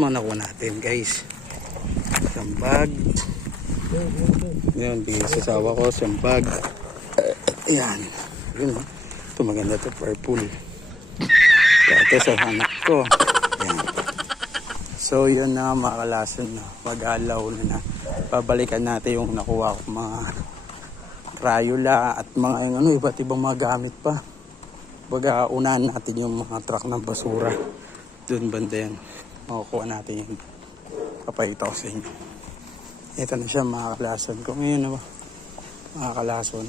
Manako natin guys. Sambag. Yun, bigay sa asawa ko. Sambag. Ayan. Yun, ito maganda to, purple. Ito sa anak ko. Ayan. So yun na mga kalason na. Mag-alaw na. Babalikan natin yung nakuha ko mga Crayola at mga yung ano, iba't ibang mga gamit pa. Baga unahan natin yung mga truck ng basura. Doon banda yan. Makukuha natin yun. Papakita ko sa inyo. Ito na siya mga kalason. Kung ngayon na ba mga kalason.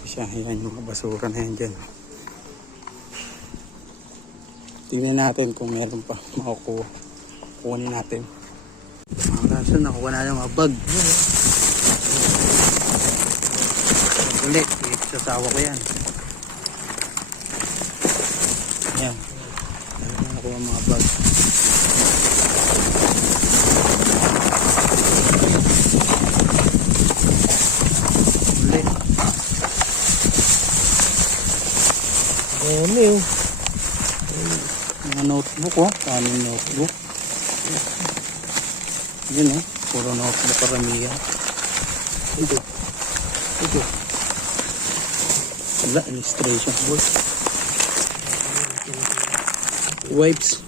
Siya, yan yung mga basura na yan dyan. Tingnan natin kung meron pa makukuha. Kunin natin. Mga kalason, nakuha na yung mga bag. Ulit, sasawa ko yan. Yan. Nakuha mga bag. Ulit. Ano yun? Mga notebook oh. Paano notebook? Yan oh. Puro notebook karamihan. Ito. Ito. Wala, illustration board. Wipes.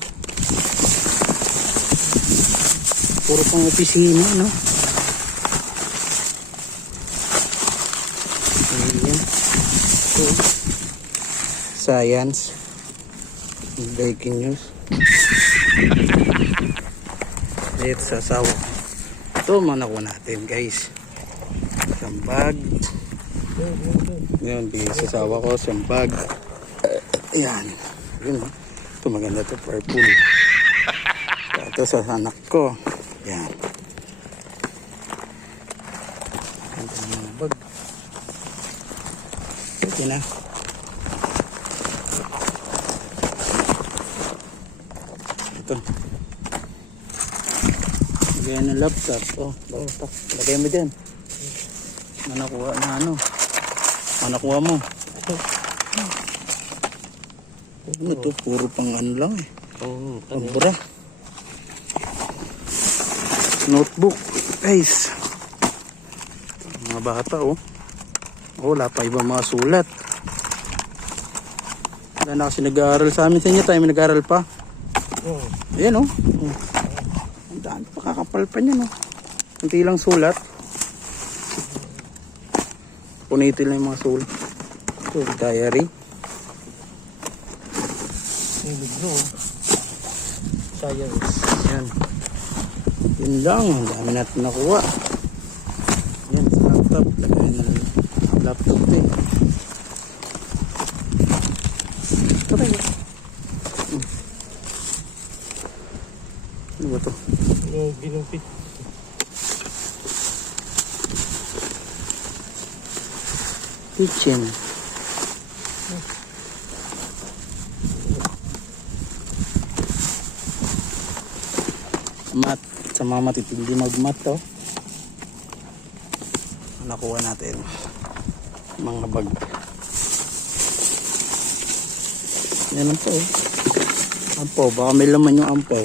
Puro pang opisina, no? Ayan. Ito. Science. Breaking news. Ito sa asawa. Ito manakuha natin guys. Sambag. Yun, bigay sa asawa ko. Sambag. Ayan. Yun, ito maganda to, purple. Ito sa anak ko. Ayan. Ito na mga bag. Ito na. Ito. Lagay ng laptop. Oh, laptop. Lagay mo dyan. Manakuha na ano. Manakuha mo. Ito, puro pang ano lang eh. Pambura. Notebook. Guys. Mga bata oh. Wala pa ibang mga sulat. Wala na kasi nag-aaral sa amin. Sa inyo tayo may nag-aaral pa. Ayan oh. Ang daan pa, kakapal pa niyan oh. Kunti lang sulat. Punitin lang yung mga sulat. Ito, diary. Yung libro. Science. Yan. Yun lang. Ang dami natin nakuha. Yan sa laptop. Lagay na laptop ito eh. Ito tayo. Ano ba ito? Yung ginumpit. Kitchen. Mat. Sa mga matitindi mag-mat to. Nakuha natin. Mga bag. Yan ang po. Ampo. Baka may laman yung ampo.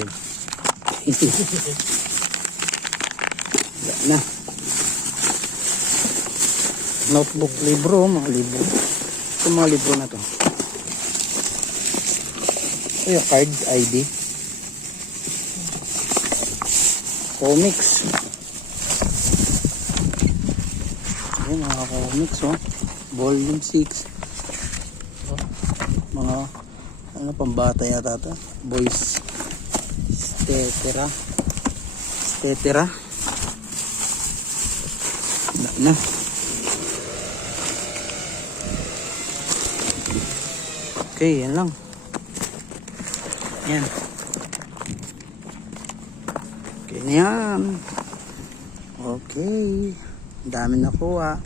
Wala na. Notebook, libro, mga libro. Ito mga libro na to. Ito yung card, ID. Comics. Ayan, mga comics, oh. Volume 6. Oh. Mga, ano, pambata yata ito. Boys. Stetera. Stetera. Na. Okay, yan lang. Yan. Okay na yan. Okay. Ang dami nakuha.